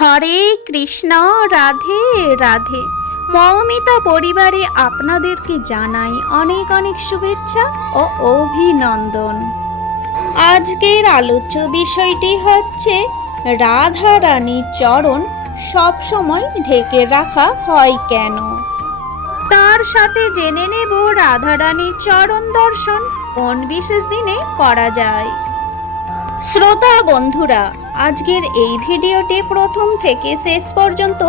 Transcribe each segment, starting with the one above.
হরে কৃষ্ণ, রাধে রাধে। মৌমিতা পরিবারে আপনাদেরকে জানাই অনেক অনেক শুভেচ্ছা ও অভিনন্দন। আজকের আলোচ্য বিষয়টি হচ্ছে রাধা রানীর চরণ সবসময় ঢেকে রাখা হয় কেন? তার সাথে জেনে নেব রাধা রানীর চরণ দর্শন কোন বিশেষ দিনে করা যায়। শ্রোতা বন্ধুরা আজকের এই ভিডিওটি প্রথম থেকে শেষ পর্যন্ত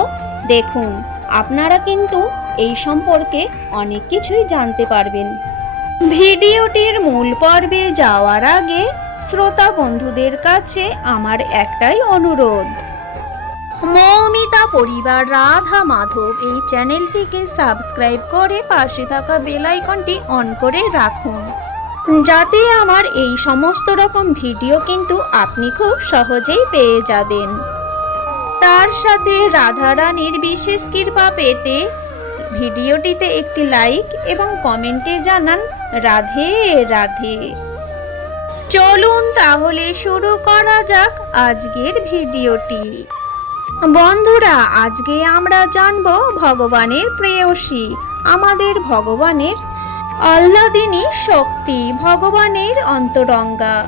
দেখুন। আপনারা কিন্তু এই সম্পর্কে অনেক কিছুই জানতে পারবেন। ভিডিওটির মূল পর্বে যাওয়ার আগে শ্রোতা বন্ধুদের কাছে আমার একটাই অনুরোধ। মৌমিতা পরিবার রাধা মাধব এই চ্যানেলটিকে সাবস্ক্রাইব করে পাশে থাকা বেল আইকনটি অন করে রাখুন। যাতে আমার এই সমস্ত রকম ভিডিও কিন্তু আপনি খুব সহজেই পেয়ে যাবেন। তার সাথে রাধা রানীর বিশেষ কৃপা পেতে ভিডিওটিতে একটি লাইক এবং কমেন্টে জানান, রাধে রাধে। চলুন তাহলে শুরু করা যাক আজকের ভিডিওটি। বন্ধুরা, আজকে আমরা জানব ভগবানের প্রেয়সী। আমাদের ভগবানের আহ্লাদিনী শক্তি ভগবানের অন্তরঙ্গা।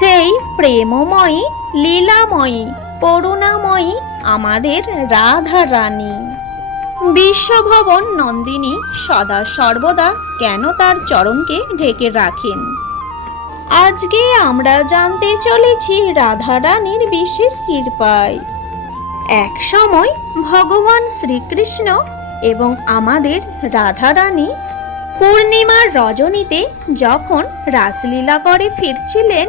সেই প্রেমময়ী, লীলাময়ী, করুণাময়ী আমাদের রাধা রানী। বিশ্বভবন নন্দিনী সদা সর্বদা কেন তার চরণকে ঢেকে রাখেন? আজকে আমরা জানতে চলেছি রাধা রানীর বিশেষ কৃপায়। এক সময় ভগবান শ্রীকৃষ্ণ এবং আমাদের রাধা রানী পূর্ণিমার রজনীতে যখন রাসলীলা করে ফিরছিলেন,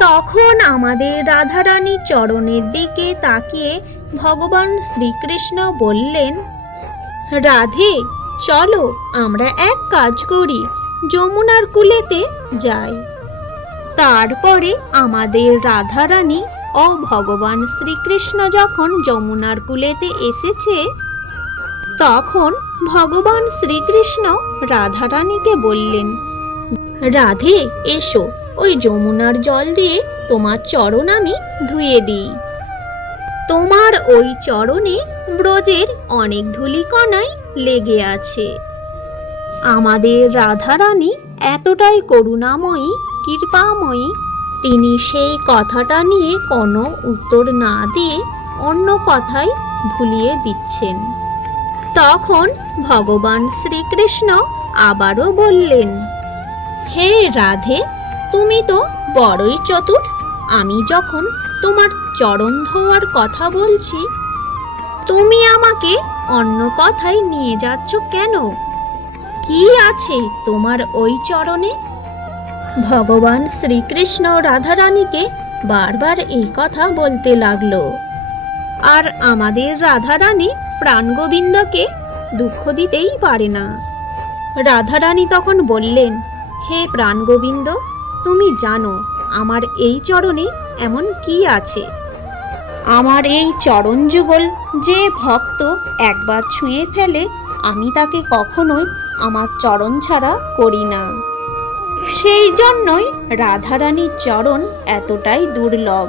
তখন আমাদের রাধারানী চরণের দিকে তাকিয়ে ভগবান শ্রীকৃষ্ণ বললেন, রাধে, চলো আমরা এক কাজ করি, যমুনার কুলেতে যাই। তারপরে আমাদের রাধারানী ও ভগবান শ্রীকৃষ্ণ যখন যমুনার কুলেতে এসেছে তখন ভগবান শ্রীকৃষ্ণ রাধারানীকে বললেন, রাধে, এসো, ওই যমুনার জল দিয়ে তোমার চরণ আমি ধুয়ে দিই। তোমার ওই চরণে ব্রজের অনেক ধূলিকণাই লেগে আছে। আমাদের রাধারানী এতটাই করুণাময়ী, কৃপাময়ী, তিনি সেই কথাটা নিয়ে কোনো উত্তর না দিয়ে অন্য কথাই ভুলিয়ে দিচ্ছেন। তখন ভগবান শ্রীকৃষ্ণ আবারও বললেন, হে রাধে, তুমি তো বড়ই চতুর। আমি যখন তোমার চরণ ধোয়ার কথা বলছি, তুমি আমাকে অন্য কথায় নিয়ে যাচ্ছ কেন? কি আছে তোমার ওই চরণে? ভগবান শ্রীকৃষ্ণ রাধারানীকে বারবার এই কথা বলতে লাগল। আর আমাদের রাধারানী প্রাণগোবিন্দকে দুঃখ দিতেই পারে না। রাধারানী তখন বললেন, হে প্রাণগোবিন্দ, তুমি জানো আমার এই চরণে এমন কি আছে? আমার এই চরণ যুগল যে ভক্ত একবার ছুঁয়ে ফেলে, আমি তাকে কখনোই আমার চরণ ছাড়া করি না। সেই জন্যই রাধারানীর চরণ এতটাই দুর্লভ।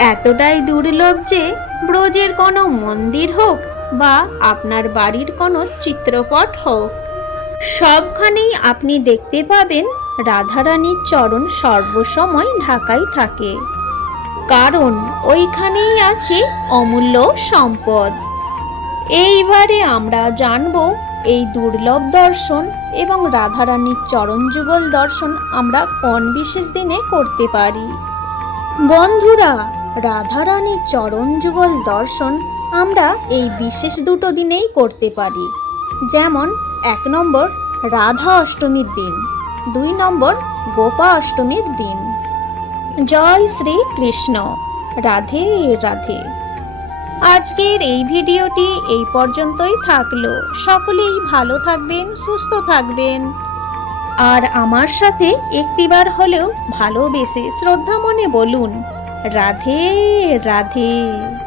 এতটাই দুর্লভ যে ব্রজের কোনো মন্দির হোক বা আপনার বাড়ির কোনো চিত্রপট হোক। সবখানেই আপনি দেখতে পাবেন রাধারানীর চরণ সর্বসময় ঢাকাই থাকে। কারণ ওইখানেই আছে অমূল্য সম্পদ। এইবারে আমরা জানব এই দুর্লভ দর্শন এবং রাধারানীর চরণ যুগল দর্শন আমরা কোন বিশেষ দিনে করতে পারি। বন্ধুরা রাধারানীর চরণ যুগল দর্শন আমরা এই বিশেষ দুটো দিনেই করতে পারি। যেমন, এক নম্বর রাধা অষ্টমীর দিন, দুই নম্বর গোপা অষ্টমীর দিন। জয় শ্রী কৃষ্ণ। রাধে রাধে। আজকের এই ভিডিওটি এই পর্যন্তই থাকল। সকলেই ভালো থাকবেন, সুস্থ থাকবেন। আর আমার সাথে একটিবার হলেও ভালোবেসে শ্রদ্ধা মনে বলুন রাধে রাধে।